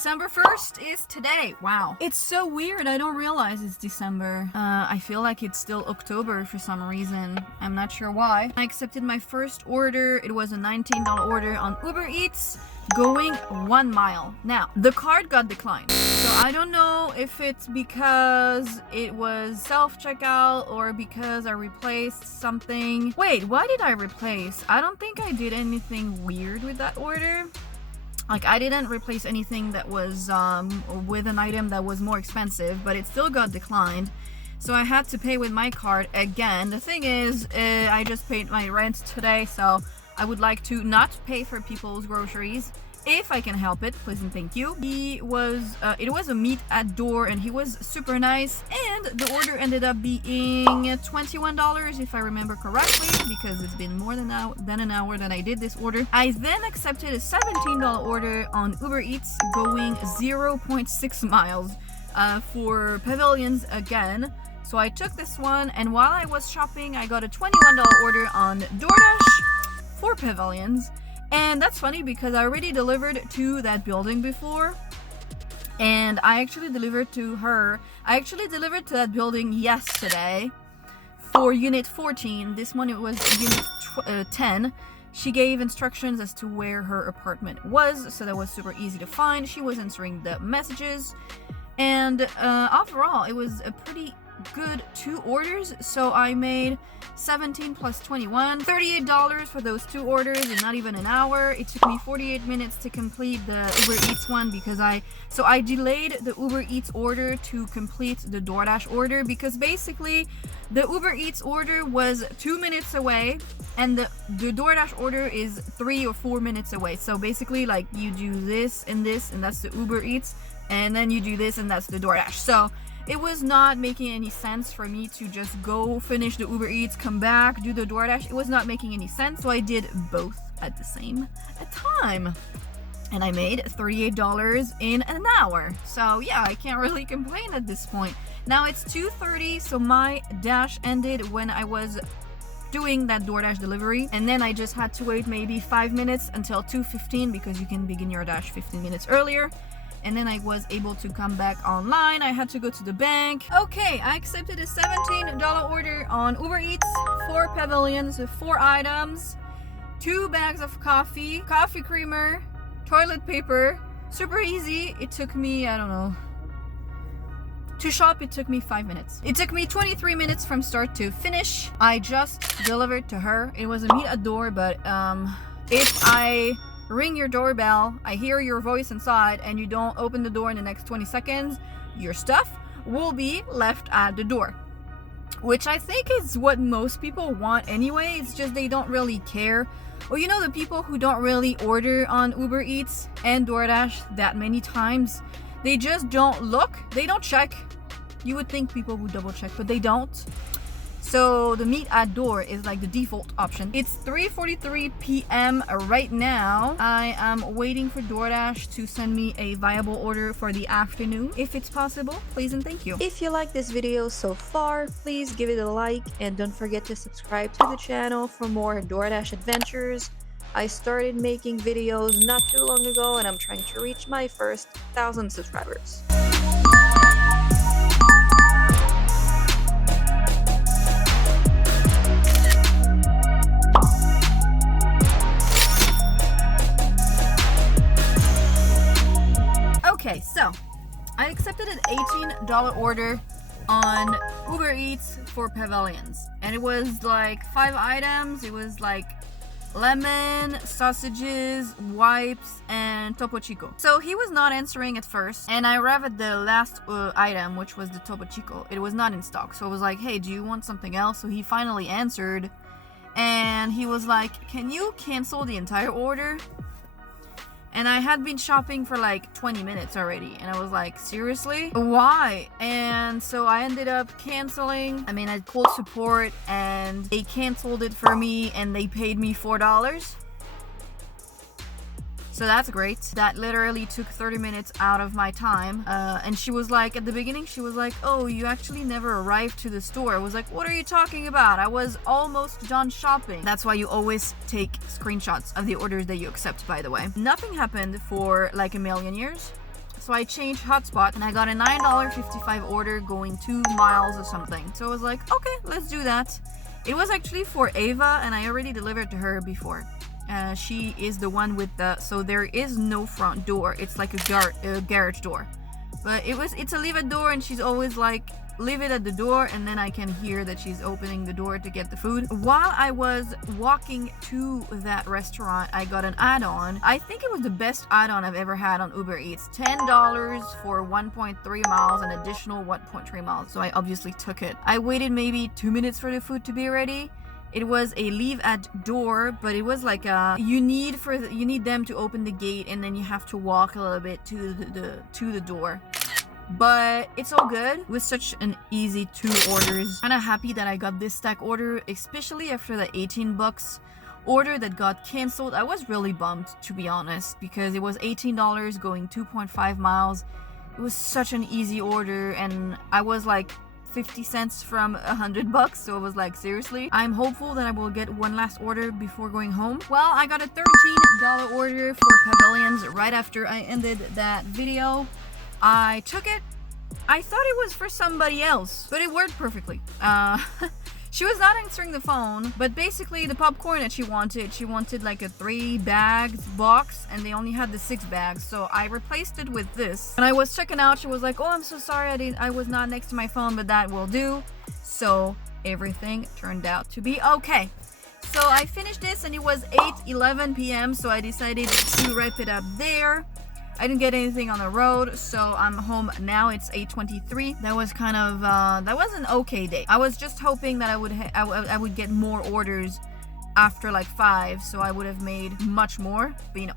December 1st is today. Wow. It's so weird. I don't realize it's December. I feel like it's still October for some reason. I'm not sure why. I accepted my first order. It was a $19 order on UberEATS, going 1 mile. Now, the card got declined. So I don't know if it's because it was self-checkout or because I replaced something. Wait, why did I replace? I don't think I did anything weird with that order. Like, I didn't replace anything that was with an item that was more expensive, but it still got declined. So I had to pay with my card again. The thing is, I just paid my rent today, so I would like to not pay for people's groceries if I can help it, please and thank you. It was a meet at door, and he was super nice, and the order ended up being $21 if I remember correctly, because it's been more than an hour that I did this order. I then accepted a $17 order on UberEATS, going 0.6 miles for pavilions again. So I took this one, and while I was shopping, I got a $21 order on Doordash for pavilions. And that's funny because I already delivered to that building before, and I actually delivered to that building yesterday for unit 14. This one, it was unit 10. She gave instructions as to where her apartment was, so that was super easy to find. She was answering the messages, and overall it was a pretty good 2 orders. So I made 17 plus 21, $38 for those 2 orders in not even an hour. It took me 48 minutes to complete the UberEATS one because I delayed the UberEATS order to complete the Doordash order, because basically the UberEATS order was 2 minutes away and the Doordash order is 3 or 4 minutes away. So basically, like, you do this, and that's the UberEATS, and then you do this, and that's the Doordash. So it was not making any sense for me to just go finish the UberEATS, come back, do the Doordash. It was not making any sense, so I did both at the same time. And I made $38 in an hour. So yeah, I can't really complain at this point. Now it's 2:30, so my dash ended when I was doing that Doordash delivery, and then I just had to wait maybe 5 minutes until 2:15, because you can begin your dash 15 minutes earlier. And then I was able to come back online. I had to go to the bank. Okay, I accepted a $17 order on UberEATS, 4 pavilions with 4 items, 2 bags of coffee, coffee creamer, toilet paper. Super easy. It took me, I don't know, to shop, it took me 5 minutes. It took me 23 minutes from start to finish. I just delivered to her. It was a meet at door, but if I ring your doorbell, I hear your voice inside, and you don't open the door in the next 20 seconds, your stuff will be left at the door. Which I think is what most people want anyway. It's just they don't really care. Or, you know, the people who don't really order on UberEATS and Doordash that many times, they just don't look, they don't check. You would think people would double check, but they don't. So the meet at door is like the default option. It's 3:43 p.m. right now. I am waiting for Doordash to send me a viable order for the afternoon. If it's possible, please and thank you. If you like this video so far, please give it a like, and don't forget to subscribe to the channel for more Doordash adventures. I started making videos not too long ago, and I'm trying to reach my first 1,000 subscribers. Okay, so I accepted an $18 order on UberEATS for pavilions, and it was like 5 items. It was like lemon, sausages, wipes, and Topo Chico. So he was not answering at first, and I arrived at the last item, which was the Topo Chico. It was not in stock, so I was like, hey, do you want something else? So he finally answered, and he was like, can you cancel the entire order? And I had been shopping for like 20 minutes already, and I was like, seriously? Why? And so I ended up canceling. I mean, I called support and they canceled it for me, and they paid me $4. So that's great. That literally took 30 minutes out of my time. And she was like, at the beginning, she was like, oh, you actually never arrived to the store. I was like, what are you talking about? I was almost done shopping. That's why you always take screenshots of the orders that you accept, by the way. Nothing happened for like a million years. So I changed hotspot and I got a $9.55 order going 2 miles or something. So I was like, okay, let's do that. It was actually for Ava and I already delivered to her before. She is the one with the, so there is no front door. It's like a garage door. But it's a leave it door and she's always like, leave it at the door, and then I can hear that she's opening the door to get the food. While I was walking to that restaurant, I got an add-on. I think it was the best add-on I've ever had on Uber Eats. $10 for 1.3 miles, an additional 1.3 miles. So I obviously took it. I waited maybe 2 minutes for the food to be ready. It was a leave at door, but it was like you need them to open the gate, and then you have to walk a little bit to the door. But it's all good. With such an easy 2 orders. Kinda happy that I got this stack order, especially after the $18 order that got canceled. I was really bummed, to be honest, because it was $18 going 2.5 miles. It was such an easy order, and I was like 50 cents from $100, so I was like, seriously? I'm hopeful that I will get one last order before going home. Well, I got a $13 order for pavilions right after I ended that video. I took it. I thought it was for somebody else, but it worked perfectly. She was not answering the phone, but basically the popcorn that she wanted like a 3 bags box, and they only had the 6 bags, so I replaced it with this. And I was checking out, she was like, oh, I'm so sorry, I was not next to my phone, but that will do. So everything turned out to be okay. So I finished this and it was 8:11 p.m. so I decided to wrap it up there. I didn't get anything on the road, so I'm home now. It's 8:23. That was kind of that was an okay day. I was just hoping that I would get more orders after like 5, so I would have made much more. But you know,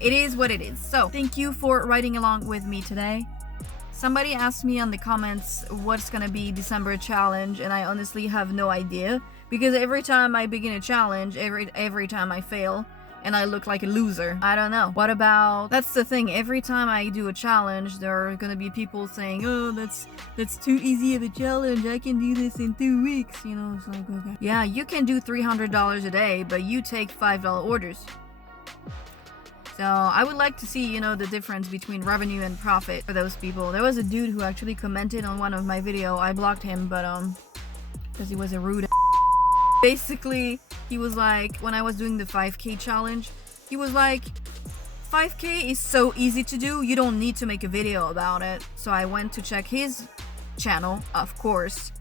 it is what it is. So thank you for riding along with me today. Somebody asked me on the comments what's gonna be December challenge, and I honestly have no idea, because every time I begin a challenge, every time I fail. And I look like a loser. I don't know. What about... That's the thing. Every time I do a challenge, there are gonna be people saying, oh, that's too easy of a challenge. I can do this in 2 weeks. You know, it's like, okay. Yeah, you can do $300 a day, but you take $5 orders. So I would like to see, you know, the difference between revenue and profit for those people. There was a dude who actually commented on one of my videos. I blocked him, but because he was a rude... Basically, he was like, when I was doing the 5K challenge, he was like, 5K is so easy to do, you don't need to make a video about it. So I went to check his channel, of course.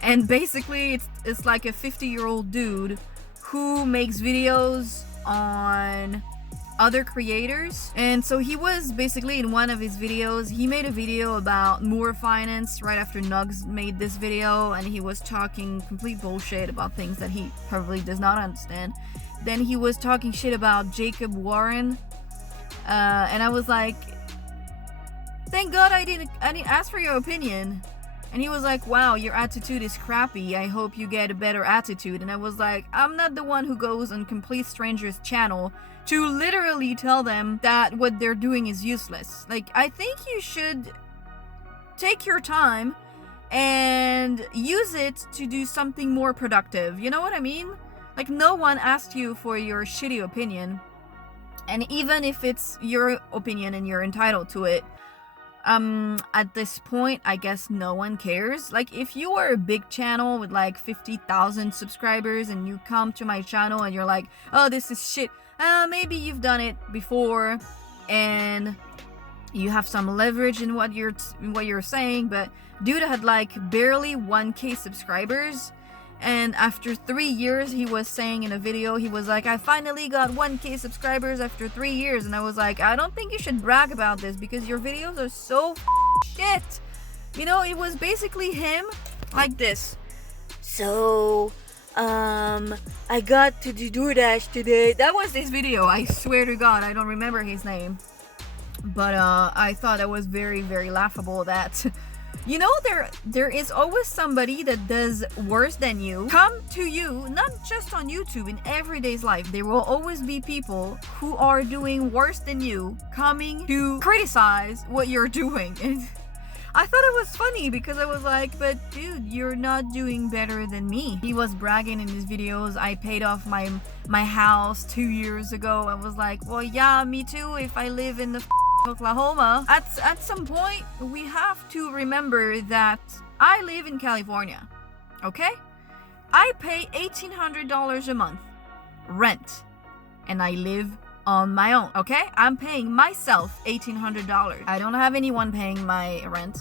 And basically, it's like a 50-year-old dude who makes videos on other creators. And so he was basically in one of his videos, he made a video about Moore Finance right after Nugs made this video, and he was talking complete bullshit about things that he probably does not understand. Then he was talking shit about Jacob Warren, and I was like, thank God I didn't ask for your opinion. And he was like, wow, your attitude is crappy, I hope you get a better attitude. And I was like, I'm not the one who goes on complete strangers' channel to literally tell them that what they're doing is useless. Like, I think you should take your time and use it to do something more productive. You know what I mean? Like, no one asked you for your shitty opinion. And even if it's your opinion and you're entitled to it, at this point, I guess no one cares. Like, if you are a big channel with like 50,000 subscribers and you come to my channel and you're like, oh, this is shit. Maybe you've done it before and you have some leverage in what you're saying, but dude had like barely 1K subscribers, and after 3 years, he was saying in a video, he was like, I finally got 1K subscribers after 3 years. And I was like, I don't think you should brag about this because your videos are so shit. You know, it was basically him like this. So I got to do Doordash today. That was this video. I swear to God, I don't remember his name. But I thought that was very, very laughable that, you know, there is always somebody that does worse than you come to you, not just on YouTube, in everyday's life. There will always be people who are doing worse than you coming to criticize what you're doing. And I thought it was funny because I was like, but dude, you're not doing better than me. He was bragging in his videos, I paid off my house 2 years ago. I was like, well, yeah, me too, if I live in the Oklahoma. At some point, we have to remember that I live in California, okay? I pay $1,800 a month rent, and I live on my own, okay? I'm paying myself $1,800. I don't have anyone paying my rent.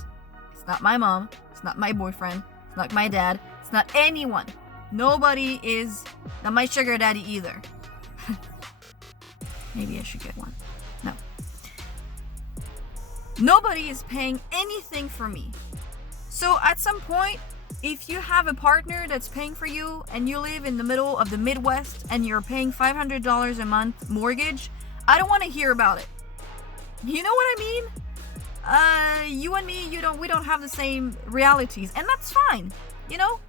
It's not my mom. It's not my boyfriend. It's not my dad. It's not anyone. Nobody is, not my sugar daddy either. Maybe I should get one. No. Nobody is paying anything for me. So at some point, if you have a partner that's paying for you and you live in the middle of the Midwest and you're paying $500 a month mortgage, I don't want to hear about it. You know what I mean? You and me, we don't have the same realities, and that's fine. You know,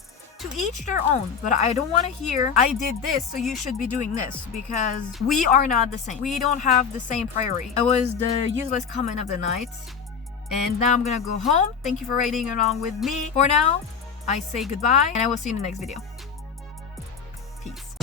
to each their own. But I don't want to hear, I did this, so you should be doing this, because we are not the same. We don't have the same priority. That was the useless comment of the night. And now I'm gonna go home. Thank you for riding along with me. For now, I say goodbye, and I will see you in the next video. Peace.